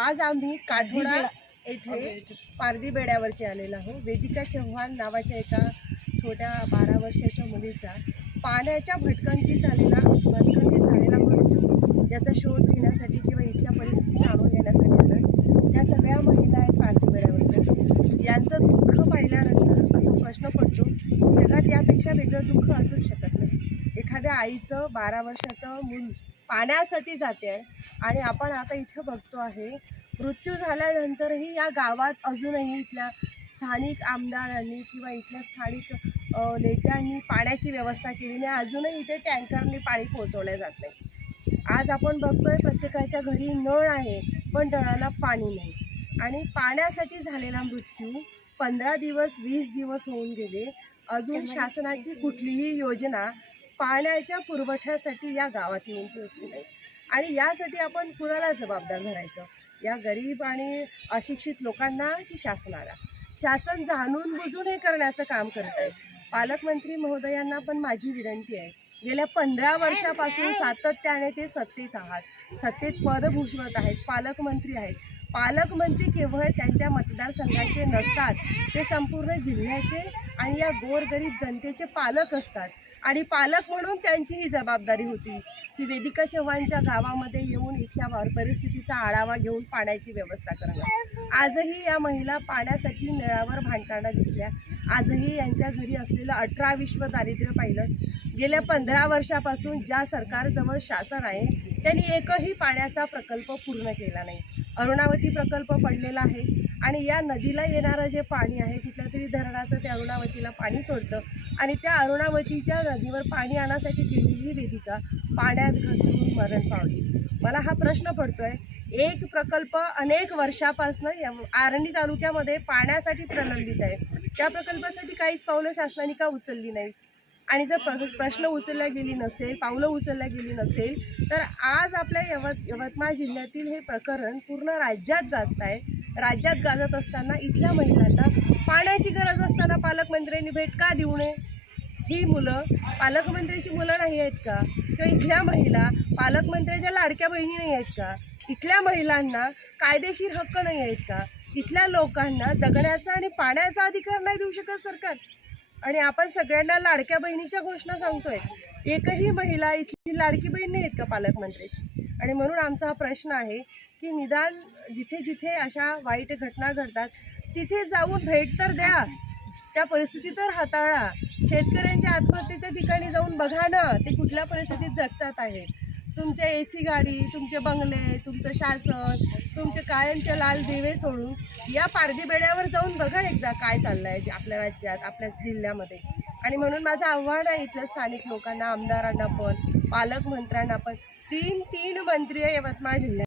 आज आम्ही काठोडा येथे पारधी बेड्यावरती आलेलो आहोत। वेदिका चव्हाण नावाच्या एका छोट्या 12 वर्षाच्या मुलीचा पाण्याच्या भटकंतीत झालेला मृत्यू याचा शोध घेण्यासाठी किंवा इथल्या परिस्थिती जाणून घेण्यासाठी आला। त्या सगळ्या महिला आहेत पारधी बेड्यावरच्या। यांचं दुःख पाहिल्यानंतर असा प्रश्न पडतो, जगात यापेक्षा वेगळं दुःख असूच शकत नाही। एखाद्या आईचं 12 वर्षाचं मूल पाण्यासाठी जाते आहे आणि आपण आता इथे बघतो आहे, मृत्यू झाल्यानंतरही या गावात अजूनही इथल्या स्थानिक आमदारांनी किंवा इथल्या स्थानिक नेत्यांनी पाण्याची व्यवस्था केली नाही। अजूनही इथे टँकरने पाणी पोहोचवलं जात नाही। आज आपण बघतोय प्रत्येकाच्या घरी नळ आहे, पण नळाला पाणी नाही। आणि पाण्यासाठी झालेला मृत्यू 15 दिवस 20 दिवस होऊन गेले, अजून शासनाची कुठलीही योजना पाण्याच्या पुरवठ्यासाठी या गावात येऊन पोहोचली नाही। आणि यासाठी आपण कुणाला जबाबदार धरायचं? या गरीब आणि अशिक्षित लोकांना की शासनाला? शासन जाणून बुजून हे करण्याचं काम करत आहे। पालकमंत्री महोदयांना पण माझी विनंती आहे, गेल्या 15 वर्षापासून सातत्याने ते सत्तेत आहात, सत्तेत पद भूषवत आहेत, पालकमंत्री आहेत। पालकमंत्री केवळ त्यांच्या मतदारसंघाचे नसतात, ते संपूर्ण जिल्ह्याचे आणि या गोरगरीब जनतेचे पालक असतात। आणि पालक म्हणून त्यांची ही जबाबदारी होती की वेदिका चव्हाणच्या गावामध्ये येऊन इथल्या परिस्थितीचा आढावा घेऊन पाण्याची व्यवस्था करणं। आजही या महिला पाण्यासाठी नळावर भांडताना दिसल्या। आजही यांच्या घरी असलेलं 18 विश्व दारिद्र्य पाहिलं। गेल्या 15 वर्षापासून ज्या सरकारजवळ शासन आहे, त्यांनी एकही पाण्याचा प्रकल्प पूर्ण केला नाही। अरुणावती प्रकल्प पडलेला आहे आणि या नदीला येणारं जे पाणी आहे, कुठल्या तरी धरणाचं ते अरुणावतीला पाणी सोडतं आणि त्या अरुणावतीच्या नदीवर पाणी आणण्यासाठी गेलेली वेदिका पाण्यात घसरून मरण पावली। मला हा प्रश्न पडतोय, एक प्रकल्प अनेक वर्षापासून आर्णी तालुक्यामध्ये पाण्यासाठी प्रलंबित आहे, त्या प्रकल्पासाठी काहीच पावलं शासनाने का उचलली नाही? आणि जर पावलं उचलल्या गेली नसेल तर आज आपल्या यवतमाळ जिल्ह्यातील हे प्रकरण पूर्ण राज्यात गाजत आहे। राज्यात गाजत असताना इथल्या महिलांना पाण्याची गरज असताना पालकमंत्र्यांनी भेट का देऊ नये? ही मुलं पालकमंत्र्याची मुलं नाही आहेत का? किंवा इथल्या महिला पालकमंत्र्याच्या लाडक्या बहिणी नाही आहेत का? इथल्या महिलांना कायदेशीर हक्क नाही आहेत का? इथल्या लोकांना जगण्याचा आणि पाण्याचा अधिकार नाही देऊ शकत सरकार? आणि आपण सगळ्यांना लाडक्या बहिणीच्या घोषणा सांगतोय, एकही महिला इथली लाडकी बहीण नाही आहेत का पालकमंत्र्याची? आणि म्हणून आमचा हा प्रश्न आहे की निदान जिथे जिथे अशा वाईट घटना घडतात तिथे जाऊन भेट तर द्या, त्या परिस्थिती तर हाताळा। शेतकऱ्यांच्या आत्महत्येच्या ठिकाणी जाऊन बघा ना, ते कुठल्या परिस्थितीत जगतात आहेत। तुमच्या AC गाडी, तुमचे बंगले, तुमचं शासन, तुमचे कायमचे लाल दिवे सोडून या पारधी बेड्यावर जाऊन बघा एकदा काय चाललं आहे आपल्या राज्यात, आपल्या जिल्ह्यामध्ये। आणि म्हणून माझं आव्हान आहे इथल्या स्थानिक लोकांना, आमदारांना पण, पालकमंत्र्यांना पण, तीन मंत्री आहे यवतमाळ जिल्ह्यात।